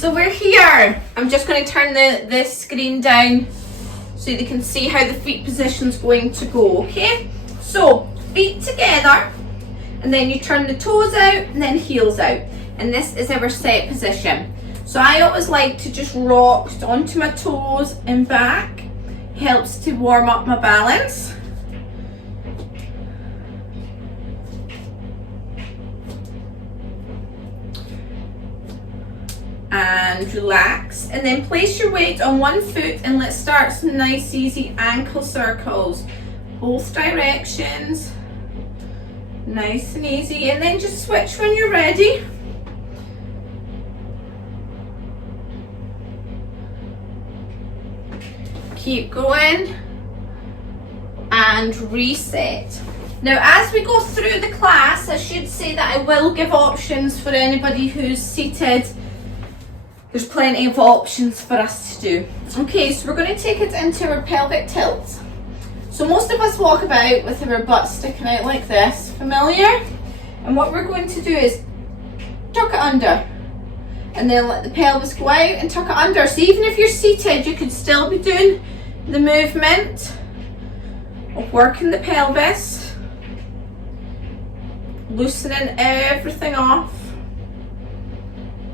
So we're here. I'm just going to turn the screen down so you can see how the feet position's going to go, okay? So feet together, and then you turn the toes out and then heels out. And this is our set position. So I always like to just rock onto my toes and back. Helps to warm up my balance. And relax, and then place your weight on one foot, and let's start some nice easy ankle circles, both directions, nice and easy, and then just switch when you're ready. Keep going and reset. Now as we go through the class, I should say that I will give options for anybody who's seated. There's plenty of options for us to do. Okay, so we're going to take it into our pelvic tilt. So most of us walk about with our butt sticking out like this, familiar? And what we're going to do is tuck it under, and then let the pelvis go out and tuck it under. So even if you're seated, you could still be doing the movement of working the pelvis, loosening everything off.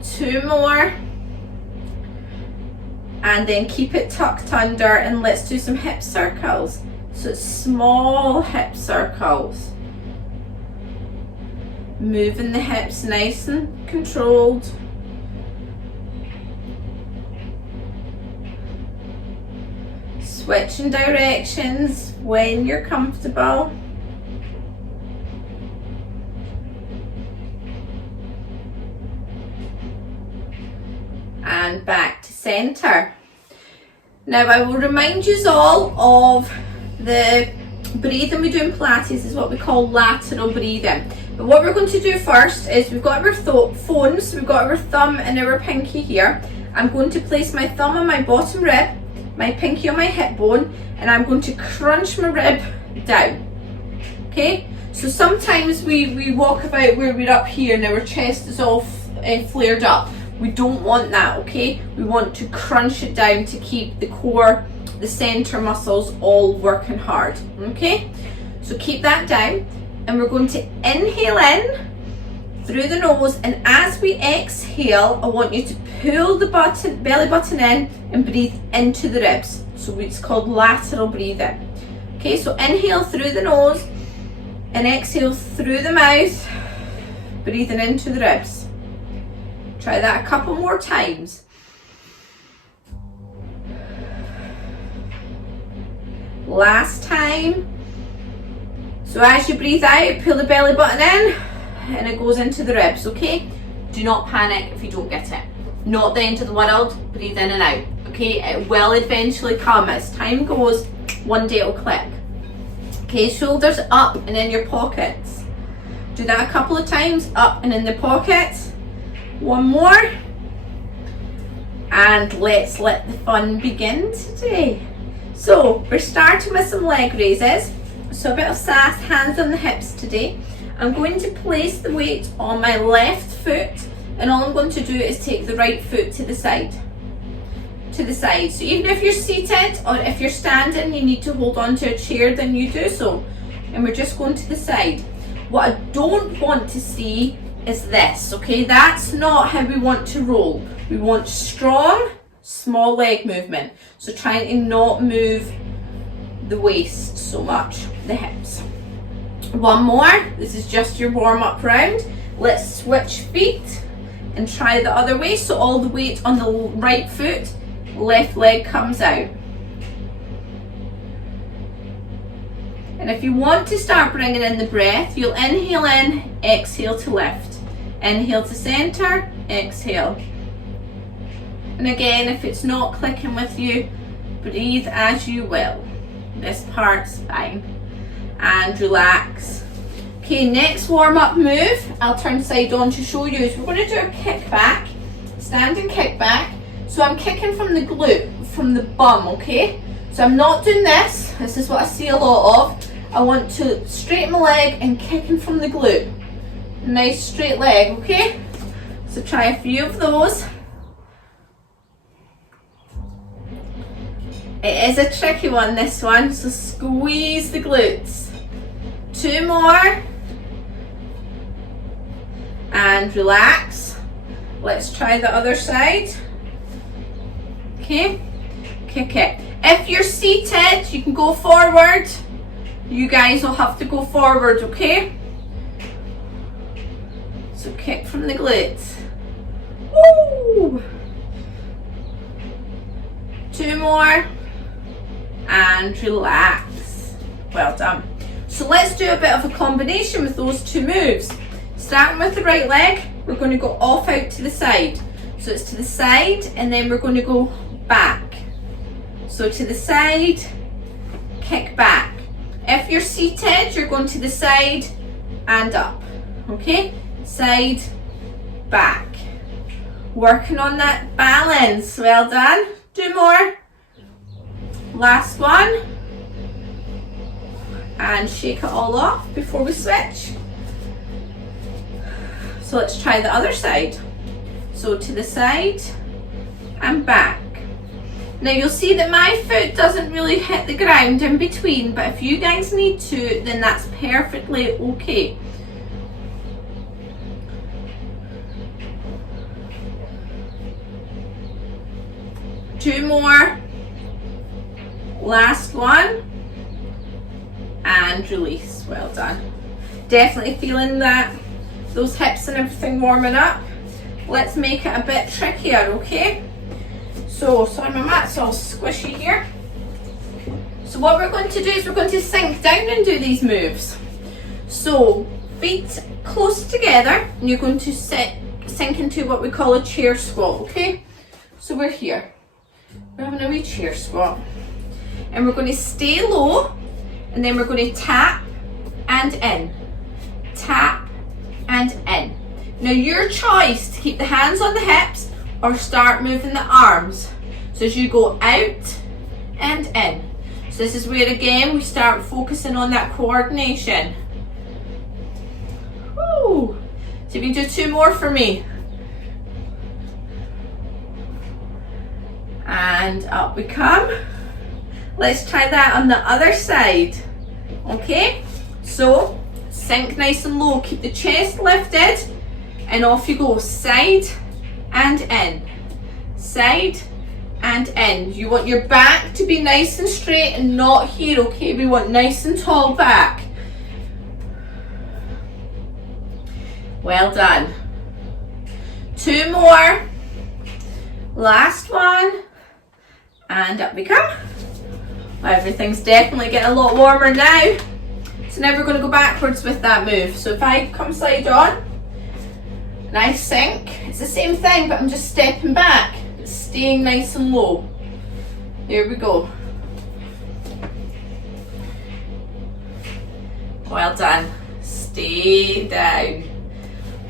2 more. And then keep it tucked under, and let's do some hip circles. So small hip circles. Moving the hips nice and controlled. Switching directions when you're comfortable. And back to center. Now I will remind you all of the breathing we do in Pilates is what we call lateral breathing. But what we're going to do first is we've got our phones, we've got our thumb and our pinky here. I'm going to place my thumb on my bottom rib, my pinky on my hip bone, and I'm going to crunch my rib down. Okay? So sometimes we walk about where we're up here and our chest is all flared up. We don't want that, okay? We want to crunch it down to keep the core, the center muscles all working hard, okay? So keep that down, and we're going to inhale in through the nose, and as we exhale, I want you to pull the belly button in and breathe into the ribs. So it's called lateral breathing. Okay, so inhale through the nose and exhale through the mouth, breathing into the ribs. Try that a couple more times. Last time. So as you breathe out, pull the belly button in and it goes into the ribs, okay? Do not panic if you don't get it. Not the end of the world. Breathe in and out, okay? It will eventually come. As time goes, one day it'll click. Okay, shoulders up and in your pockets. Do that a couple of times, up and in the pockets. One more, and let's let the fun begin today. So we're starting with some leg raises, so a bit of sass, hands on the hips today. I'm going to place the weight on my left foot, and all I'm going to do is take the right foot to the side. So even if you're seated or if you're standing, you need to hold on to a chair, then you do so. And we're just going to the side. What I don't want to see is this, okay? That's not how we want to roll. We want strong, small leg movement. So trying to not move the waist so much, the hips. One more. This is just your warm-up round. Let's switch feet and try the other way. So all the weight on the right foot, left leg comes out. And if you want to start bringing in the breath, you'll inhale in, exhale to lift. Inhale to center, exhale. And again, if it's not clicking with you, breathe as you will. This part's fine. And relax. Okay, next warm-up move, I'll turn side on to show you, is we're going to do a kick back, standing kick back. So I'm kicking from the glute, from the bum, okay? So I'm not doing this. This is what I see a lot of. I want to straighten my leg and kicking from the glute. Nice straight leg, okay? So try a few of those. It is a tricky one, this one, so squeeze the glutes. 2 more. And relax. Let's try the other side. Okay, kick it. If you're seated, you can go forward. You guys will have to go forward, okay? So kick from the glutes. Woo! 2 more. And relax. Well done. So let's do a bit of a combination with those 2 moves. Starting with the right leg, we're going to go off out to the side. So it's to the side and then we're going to go back. So to the side, kick back. If you're seated, you're going to the side and up. Okay? Side, back. Working on that balance. Well done. 2 more. Last one. And shake it all off before we switch. So let's try the other side. So to the side and back. Now you'll see that my foot doesn't really hit the ground in between, but if you guys need to, then that's perfectly okay. Two more. Last one. And release. Well done. Definitely feeling that, those hips and everything warming up. Let's make it a bit trickier, okay? So, sorry my mat's all squishy here. So what we're going to do is we're going to sink down and do these moves. So, feet close together, and you're going to sink into what we call a chair squat, okay? So we're here. We're having a wee chair squat. And we're going to stay low, and then we're going to tap and in. Tap and in. Now your choice to keep the hands on the hips or start moving the arms. So as you go out and in. So this is where again we start focusing on that coordination. Woo! So you can do 2 more for me. And up we come. Let's try that on the other side. Okay? So sink nice and low, keep the chest lifted, and off you go. Side and in. Side and in. You want your back to be nice and straight and not here, okay? We want nice and tall back. Well done. 2 more. Last one. And up we come. Everything's definitely getting a lot warmer now. So now we're going to go backwards with that move. So if I come side on and I sink, it's the same thing, but I'm just stepping back, staying nice and low. There we go. Well done. Stay down.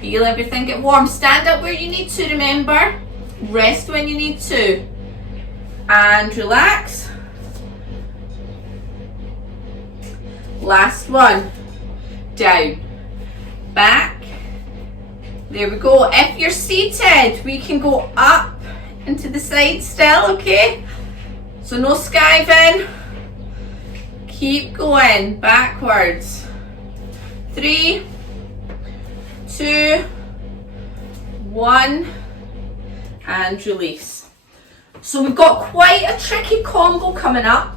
Feel everything get warm. Stand up where you need to, remember. Rest when you need to. And relax. Last one. Down. Back. There we go. If you're seated, we can go up into the side still, okay? So no skiving. Keep going. Backwards. 3, 2, 1. And release. So we've got quite a tricky combo coming up.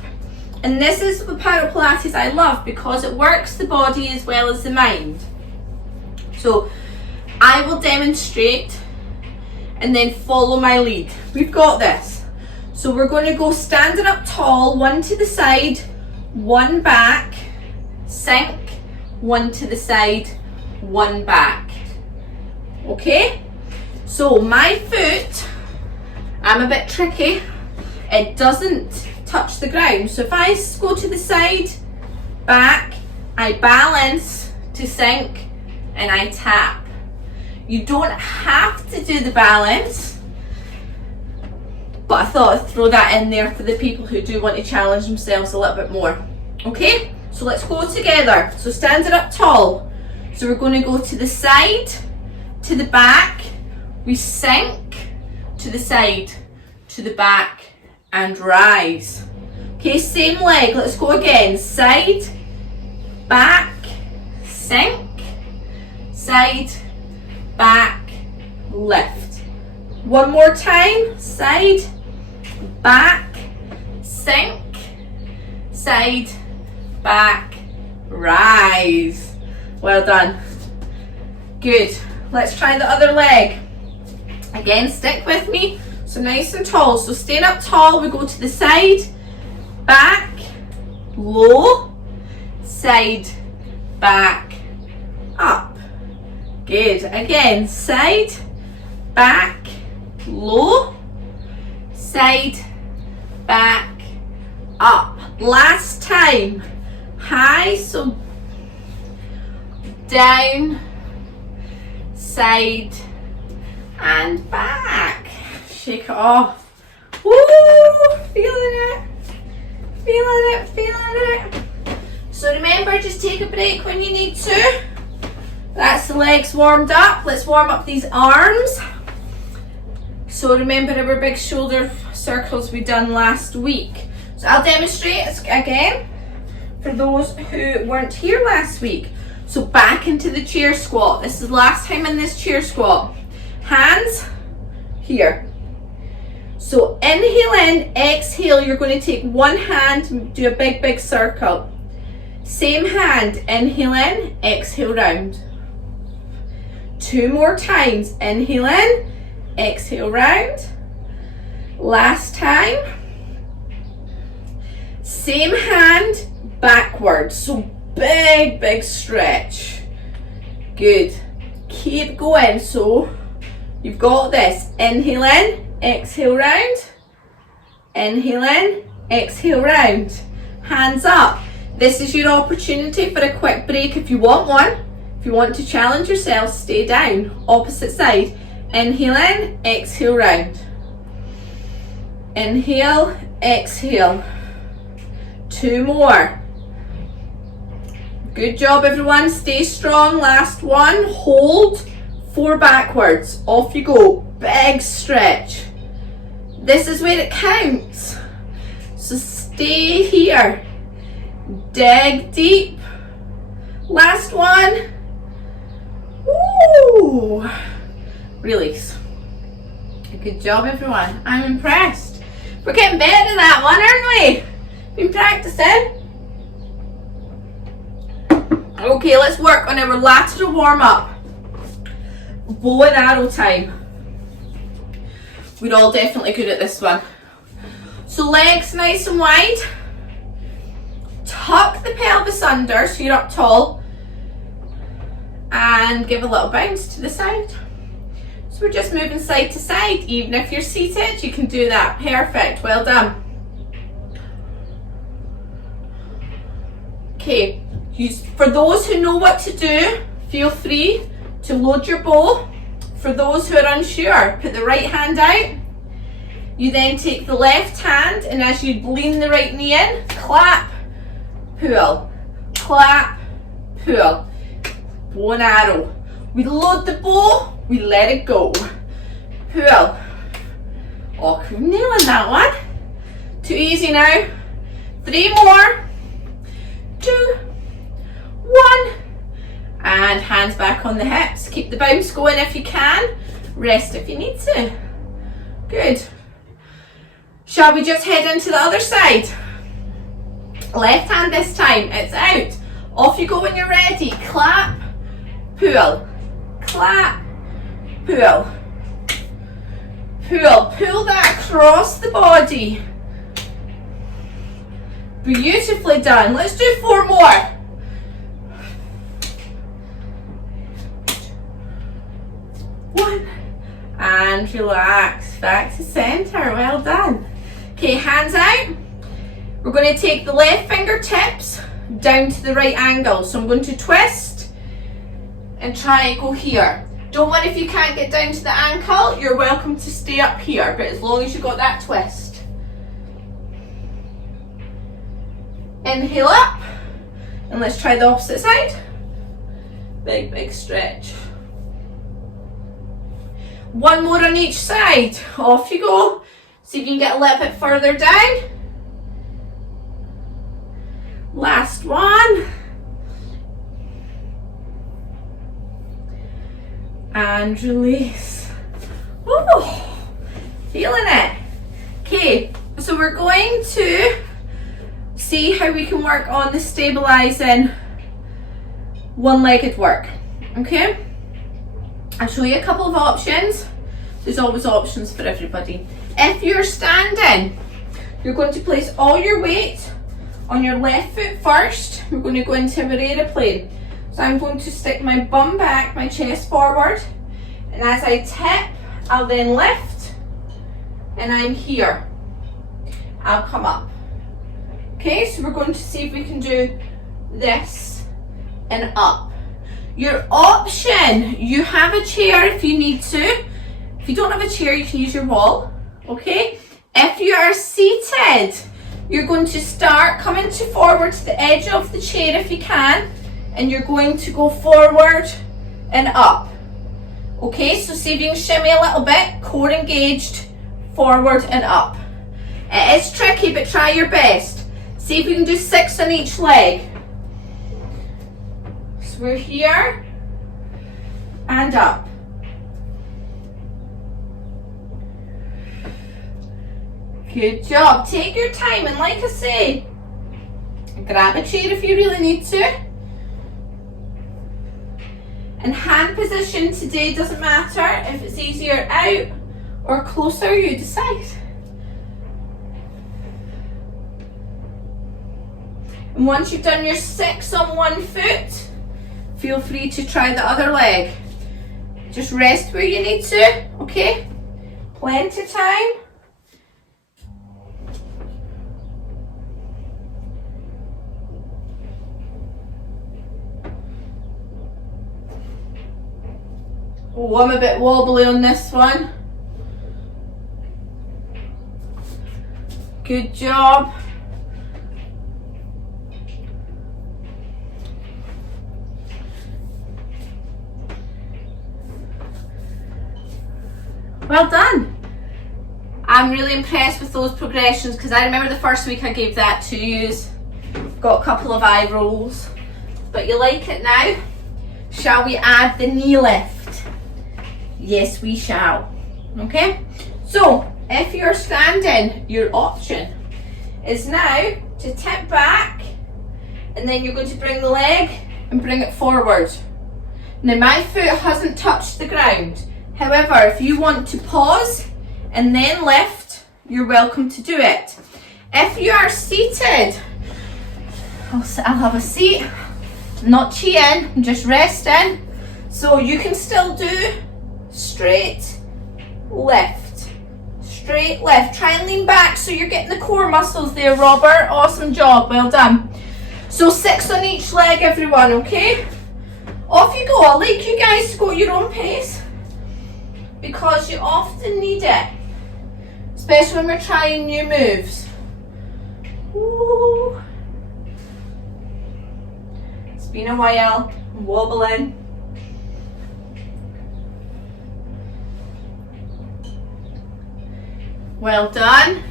And this is the part of Pilates I love because it works the body as well as the mind. So I will demonstrate and then follow my lead. We've got this. So we're going to go standing up tall, 1 to the side, 1 back, sink, 1 to the side, 1 back. Okay? So my foot, I'm a bit tricky. It doesn't touch the ground. So if I go to the side, back, I balance to sink and I tap. You don't have to do the balance, but I thought I'd throw that in there for the people who do want to challenge themselves a little bit more. Okay, so let's go together. So standing up tall. So we're going to go to the side, to the back, we sink, to the side, to the back, and rise. Okay, same leg. Let's go again. Side, back, sink, side, back, lift. One more time. Side, back, sink, side, back, rise. Well done. Good. Let's try the other leg. Again, stick with me. So nice and tall. So staying up tall, we go to the side, back, low, side, back, up. Good. Again, side, back, low, side, back, up. Last time. High, so down, side, and back. Shake it off. Woo! Feeling it. Feeling it, feeling it. So remember, just take a break when you need to. That's the legs warmed up. Let's warm up these arms. So remember our big shoulder circles we done last week. So I'll demonstrate again for those who weren't here last week. So back into the chair squat. This is the last time in this chair squat. Hands here. So inhale in, exhale, you're going to take one hand, do a big circle. Same hand, inhale in, exhale round. Two more times, inhale in, exhale round. Last time. Same hand, backwards. So big stretch. Good. Keep going. So you've got this. Inhale in, exhale round. Inhale in, exhale round. Hands up. This is your opportunity for a quick break if you want one. If you want to challenge yourself, stay down. Opposite side. Inhale in, exhale round. Inhale, exhale. Two more. Good job, everyone. Stay strong. Last one. Hold. 4 backwards. Off you go. Big stretch. This is where it counts. So stay here. Dig deep. Last one. Woo. Release. Good job, everyone. I'm impressed. We're getting better at that one, aren't we? Been practicing. Okay, let's work on our lateral warm-up. Bow and arrow time. We're all definitely good at this one. So legs nice and wide. Tuck the pelvis under so you're up tall. And give a little bounce to the side. So we're just moving side to side. Even if you're seated, you can do that. Perfect. Well done. Okay. For those who know what to do, feel free to load your bow. For those who are unsure, put the right hand out. You then take the left hand, and as you lean the right knee in, clap, pull, clap, pull. Bow and arrow. We load the bow, we let it go. Pull. Oh, I'm nailing that one. Too easy now. 3 more. 2, 1. And hands back on the hips. Keep the bounce going if you can. Rest if you need to. Good. Shall we just head into the other side? Left hand this time. It's out. Off you go when you're ready. Clap, pull, clap, pull, pull. Pull that across the body. Beautifully done. Let's do 4 more. One. And relax. Back to center. Well done. Okay, hands out. We're going to take the left fingertips down to the right angle. So I'm going to twist and try and go here. Don't worry if you can't get down to the ankle. You're welcome to stay up here, but as long as you got that twist. Inhale up. And let's try the opposite side. Big stretch. 1 more on each side. Off you go. See if you can get a little bit further down. Last one. And release. Oh, feeling it. Okay, so we're going to see how we can work on the stabilizing one-legged work. Okay, I'll show you a couple of options. There's always options for everybody. If you're standing, you're going to place all your weight on your left foot first. We're going to go into an aeroplane. So I'm going to stick my bum back, my chest forward, and as I tip, I'll then lift, and I'm here. I'll come up. Okay, so we're going to see if we can do this and up. Your option, you have a chair if you need to. If you don't have a chair, you can use your wall. Okay, if you are seated, you're going to start coming forward to the edge of the chair if you can, and you're going to go forward and up. Okay, so see if you can shimmy a little bit, core engaged, forward and up. It is tricky, but try your best. See if you can do 6 on each leg. So we're here and up. Good job. Take your time, and like I say, grab a chair if you really need to. And hand position today doesn't matter if it's easier out or closer, you decide. And once you've done your 6 on one foot, feel free to try the other leg. Just rest where you need to, okay? Plenty of time. Oh, I'm a bit wobbly on this one. Good job. Well done. I'm really impressed with those progressions because I remember the first week I gave that to you. Got a couple of eye rolls, but you like it now? Shall we add the knee lift? Yes, we shall. Okay, so if you're standing, your option is now to tip back, and then you're going to bring the leg and bring it forward. Now my foot hasn't touched the ground. However, if you want to pause and then lift, you're welcome to do it. If you are seated, I'll have a seat, not cheating, I'm just resting. So you can still do straight lift, straight lift. Try and lean back so you're getting the core muscles there, Robert. Awesome job, well done. So 6 on each leg, everyone, okay? Off you go. I like you guys to go at your own pace because you often need it, especially when we're trying new moves. Ooh. It's been a while. I'm wobbling. Well done.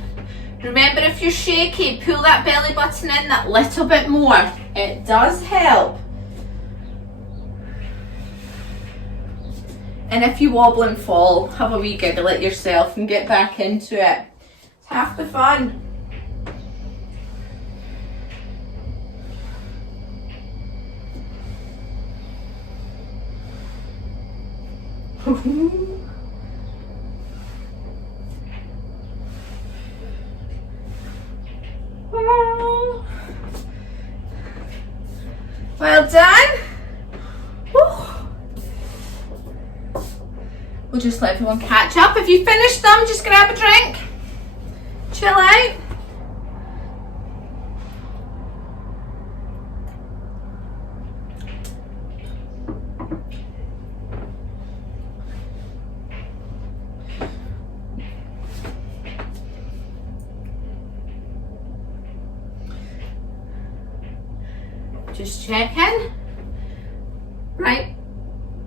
Remember, if you're shaky, pull that belly button in that little bit more. It does help. And if you wobble and fall, have a wee giggle at yourself and get back into it. It's half the fun. Well done. Whew. We'll just let everyone catch up. If you finished them, just grab a drink, chill out. Just checking. Right,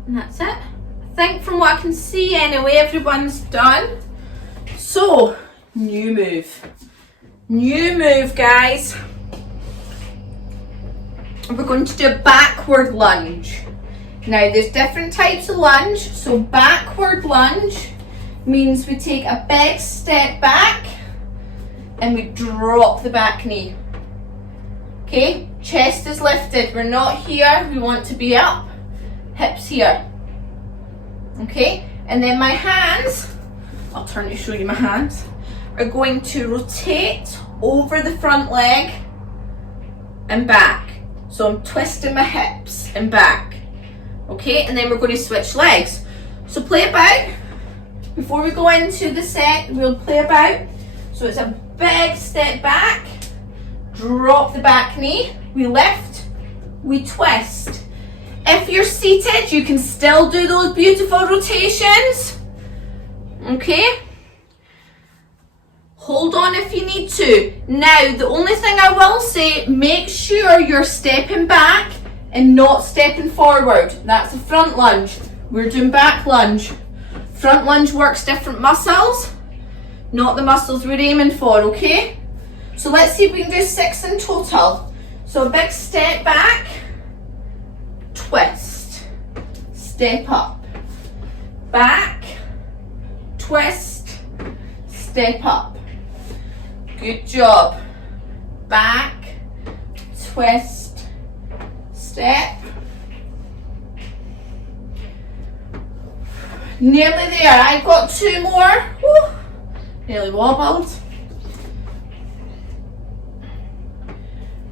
and that's it. I think from what I can see anyway, everyone's done. So, new move. New move, guys. we're going to do a backward lunge. Now there's different types of lunge. So backward lunge means we take a big step back and we drop the back knee. Okay, chest is lifted. We're not here, we want to be up. Hips here. Okay, and then my hands, I'll turn to show you my hands, are going to rotate over the front leg and back. So I'm twisting my hips and back. Okay, and then we're going to switch legs. So play about. Before we go into the set, we'll play about. So it's a big step back, drop the back knee, we lift, we twist. If you're seated, you can still do those beautiful rotations. Okay? Hold on if you need to. Now, the only thing I will say, make sure you're stepping back and not stepping forward. That's a front lunge. We're doing back lunge. Front lunge works different muscles, not the muscles we're aiming for, okay? So let's see if we can do 6 in total. So a big step back, twist, step up, back, twist, step up. Good job. Back, twist, step. Nearly there. I've got 2 more. Woo. Nearly wobbled.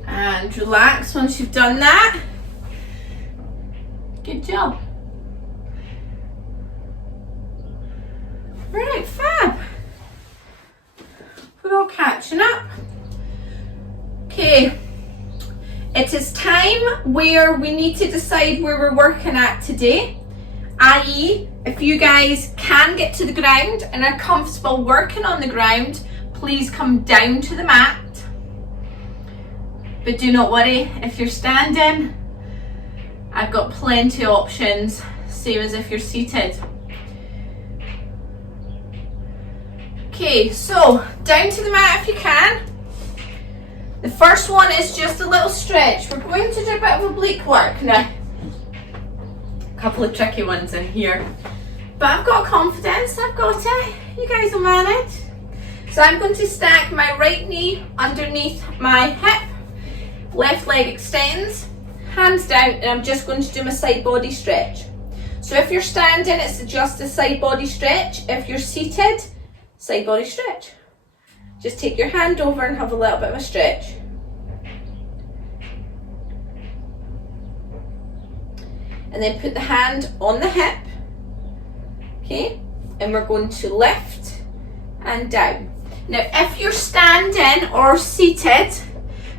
And relax once you've done that. Good job. Right, fab. We're all catching up. Okay. It is time where we need to decide where we're working at today. i.e., if you guys can get to the ground and are comfortable working on the ground, please come down to the mat. But do not worry, if you're standing, I've got plenty of options, same as if you're seated. Okay, so down to the mat if you can. The first one is just a little stretch. We're going to do a bit of oblique work now. A couple of tricky ones in here. But I've got confidence, I've got it. You guys will manage. So I'm going to stack my right knee underneath my hip. Left leg extends, hands down, and I'm just going to do my side body stretch. So if you're standing, it's just a side body stretch. If you're seated, side body stretch. Just take your hand over and have a little bit of a stretch. And then put the hand on the hip. Okay, and we're going to lift and down. Now, if you're standing or seated,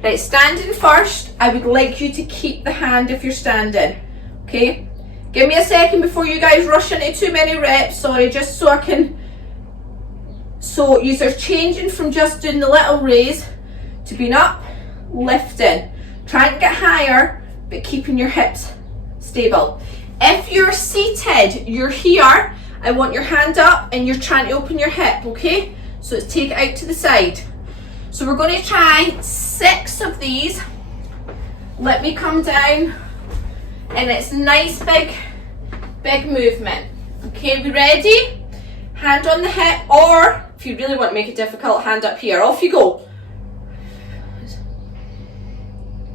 right, standing first, I would like you to keep the hand if you're standing. Okay, give me a second before you guys rush into too many reps. Sorry, just so I can. So you're changing from just doing the little raise to being up, lifting. Trying to get higher, but keeping your hips stable. If you're seated, you're here, I want your hand up and you're trying to open your hip, okay? So it's take it out to the side. So we're going to try 6 of these. Let me come down, and it's nice big movement. Okay, we ready? Hand on the hip, or if you really want to make it difficult, hand up here. Off you go.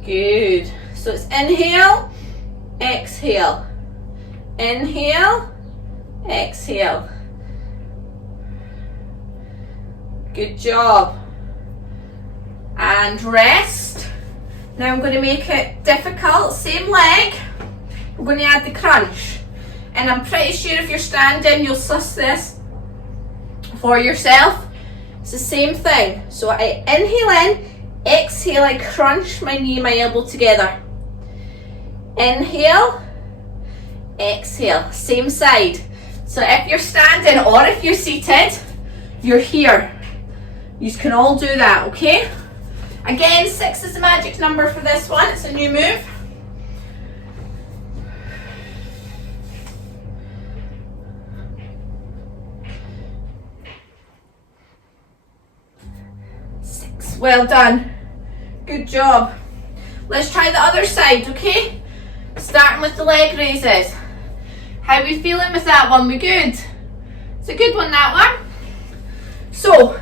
Good. So it's inhale, exhale, inhale, exhale. Good job. And rest. Now I'm going to make it difficult. Same leg. We're going to add the crunch. And I'm pretty sure if you're standing, you'll suss this for yourself. It's the same thing. So I inhale in, exhale, I crunch my knee and my elbow together. Inhale, exhale, same side. So if you're standing or if you're seated, you're here. You can all do that, okay? Again, 6 is the magic number for this one. It's a new move. Well done. Good job. Let's try the other side, okay? Starting with the leg raises. How are we feeling with that one? We good? It's a good one, that one. So,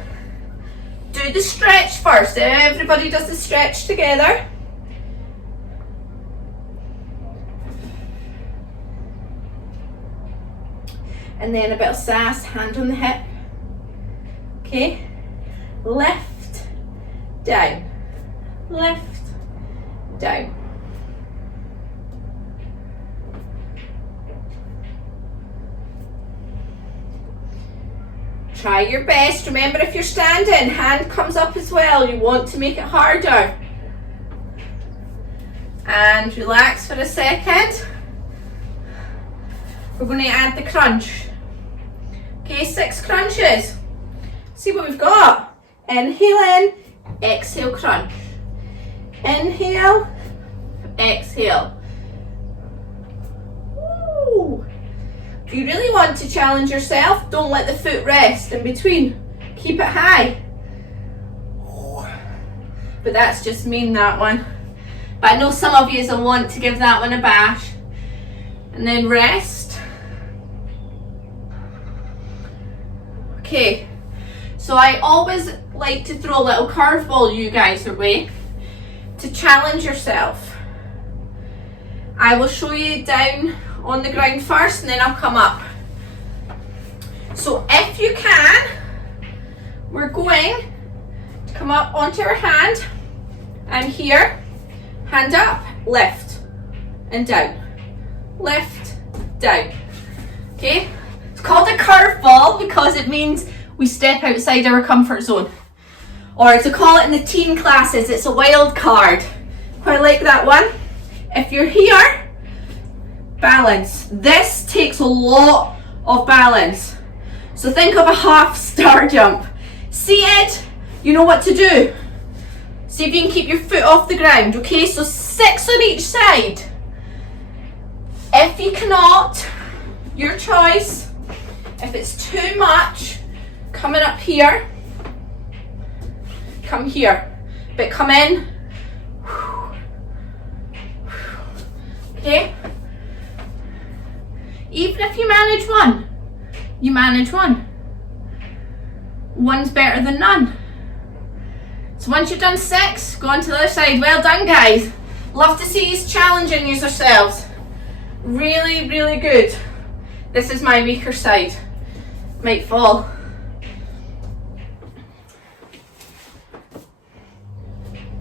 do the stretch first. Everybody does the stretch together. And then a bit of sass, hand on the hip. Okay? Lift, down, lift, down. Try your best. Remember, if you're standing, hand comes up as well. You want to make it harder. And relax for a second. We're going to add the crunch. Okay, 6 crunches. See what we've got. Inhale in, exhale crunch. Inhale, exhale. Woo. If you really want to challenge yourself, don't let the foot rest in between. Keep it high. But that's just mean, that one. But I know some of you will want to give that one a bash. And then rest. Okay. So I always like to throw a little curveball you guys away to challenge yourself. I will show you down on the ground first and then I'll come up. So if you can, we're going to come up onto our hand and here, hand up, lift and down, lift, down. Okay, it's called a curveball because it means we step outside our comfort zone. Or to call it in the teen classes, it's a wild card. Quite like that one. If you're here, balance. This takes a lot of balance. So think of a half star jump. Seated, you know what to do. See if you can keep your foot off the ground, okay? So 6 on each side. If you cannot, your choice. If it's too much, coming up here, come here, but come in. Okay? Even if you manage one, you manage one. One's better than none. So once you've done 6, go on to the other side. Well done, guys. Love to see you challenging yourselves. Really, really good. This is my weaker side. Might fall.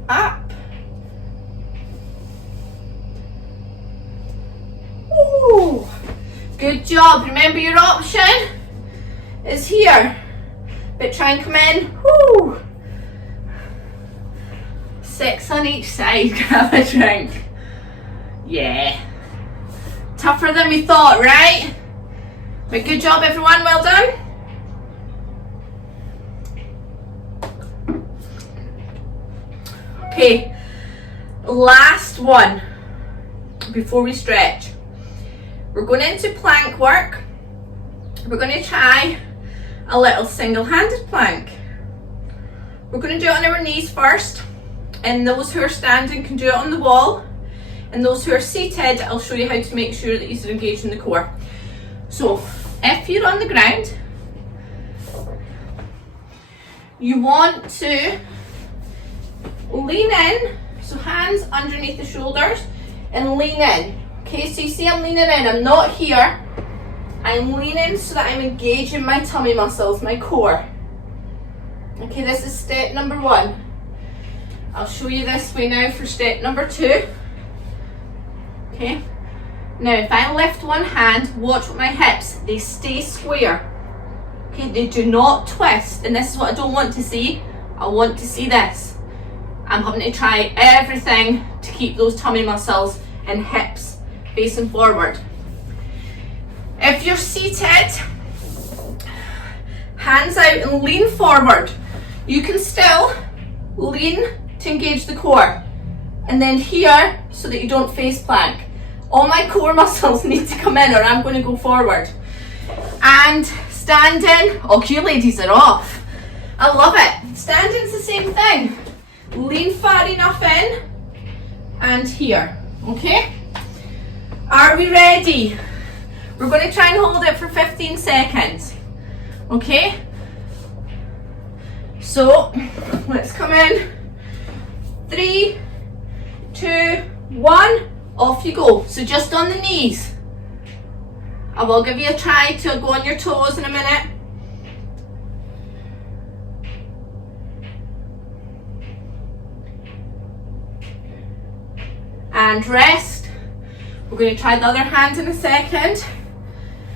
Up. Ooh. Good job. Remember, your option is here. But try and come in. Woo. 6 on each side. Grab a drink. Yeah. Tougher than we thought, right? But good job, everyone. Well done. Okay. Last one before we stretch. We're going into plank work. We're going to try a little single-handed plank. We're going to do it on our knees first, and those who are standing can do it on the wall, and those who are seated, I'll show you how to make sure that you're engaging the core. So if you're on the ground, you want to lean in, so hands underneath the shoulders and lean in. Okay, so you see I'm leaning in, I'm not here. I'm leaning so that I'm engaging my tummy muscles, my core. Okay, this is step number 1. I'll show you this way now for step number 2. Okay, now if I lift one hand, watch with my hips, they stay square. Okay, they do not twist, and this is what I don't want to see. I want to see this. I'm having to try everything to keep those tummy muscles and hips facing forward. If you're seated, hands out and lean forward. You can still lean to engage the core, and then here so that you don't face plank. All my core muscles need to come in or I'm going to go forward. And standing, oh, you ladies are off. I love it. Standing's the same thing. Lean far enough in and here, okay? Are we ready? We're going to try and hold it for 15 seconds, okay? So, let's come in. 3, 2, 1, off you go. So just on the knees. I will give you a try to go on your toes in a minute. And rest. We're going to try the other hand in a second.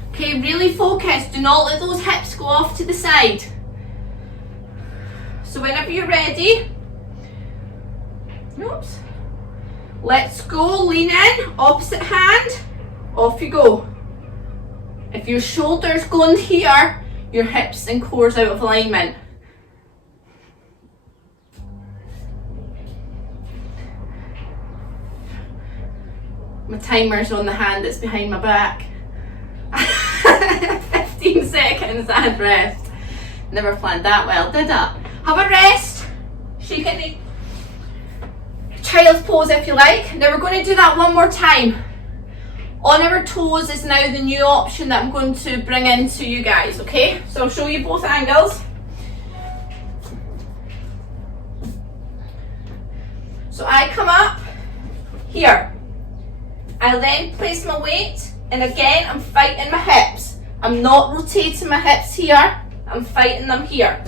Okay, really focus. Do not let those hips go off to the side. So whenever you're ready, oops, let's go, lean in, opposite hand, off you go. If your shoulder's going here, your hips and core's out of alignment. My timer's on the hand that's behind my back. 15 seconds and rest. Never planned that well, did I? Have a rest. Shake it in child's pose if you like. Now we're going to do that one more time. On our toes is now the new option that I'm going to bring into you guys, okay? So I'll show you both angles. So I come up here. I then place my weight, and again I'm fighting my hips. I'm not rotating my hips here, I'm fighting them here.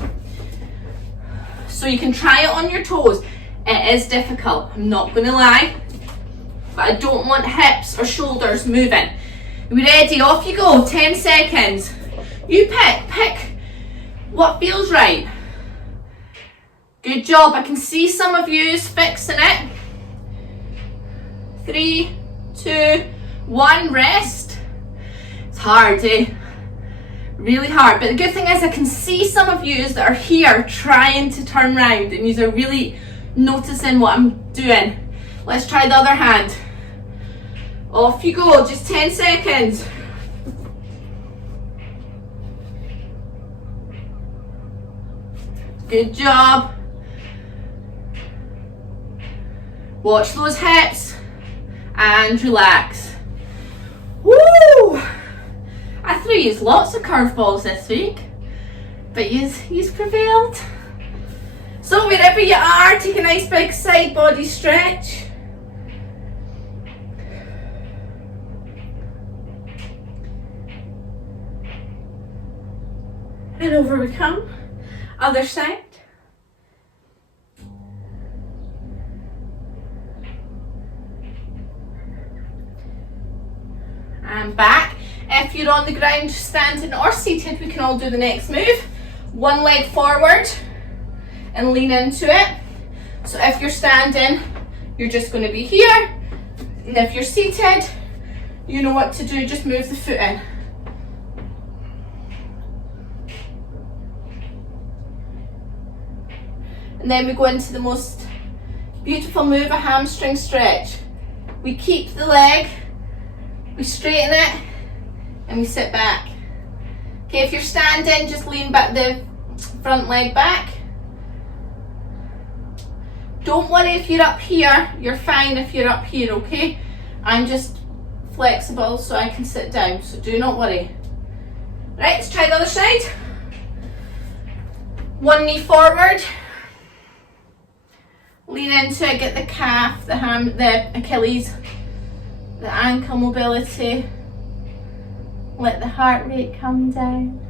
So you can try it on your toes. It is difficult, I'm not going to lie, but I don't want hips or shoulders moving. Are we ready? Off you go, 10 seconds. You pick what feels right. Good job, I can see some of you fixing it. 3, 2, 1, rest. It's hard, eh? Really hard, but the good thing is I can see some of you that are here trying to turn round and you are really noticing what I'm doing. Let's try the other hand. Off you go, just 10 seconds. Good job. Watch those hips and relax. Woo! I threw you lots of curveballs this week, but you've prevailed. So wherever you are, take a nice big side body stretch. And over we come. Other side. And back. If you're on the ground, standing or seated, we can all do the next move. One leg forward and lean into it. So if you're standing, you're just going to be here. And if you're seated, you know what to do, just move the foot in. And then we go into the most beautiful move, a hamstring stretch. We keep the leg, we straighten it, and we sit back. Okay, if you're standing, just lean back the front leg back. Don't worry if you're up here, you're fine if you're up here, okay? I'm just flexible so I can sit down, so do not worry. Right, let's try the other side. One knee forward. Lean into it, get the calf, the Achilles, the ankle mobility. Let the heart rate come down.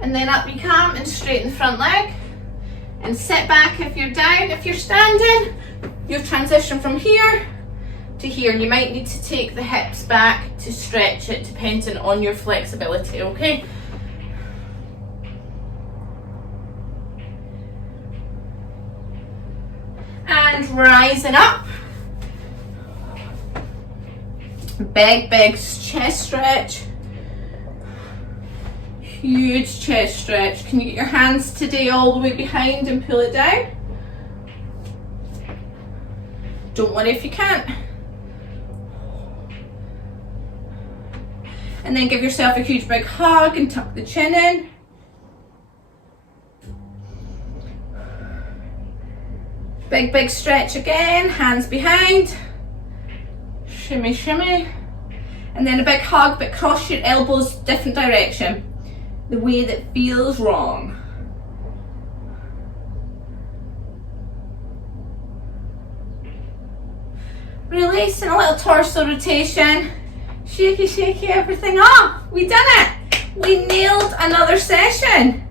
And then up you come and straighten the front leg. And sit back if you're down. If you're standing, you've transitioned from here to here. And you might need to take the hips back to stretch it depending on your flexibility, okay? And rising up. Big chest stretch. Huge chest stretch. Can you get your hands today all the way behind and pull it down? Don't worry if you can't. And then give yourself a huge big hug and tuck the chin in. Big stretch again, hands behind. Shimmy, shimmy. And then a big hug, but cross your elbows different direction. The way that feels wrong. Releasing a little torso rotation. Shaky, shaky everything off. We done it. We nailed another session.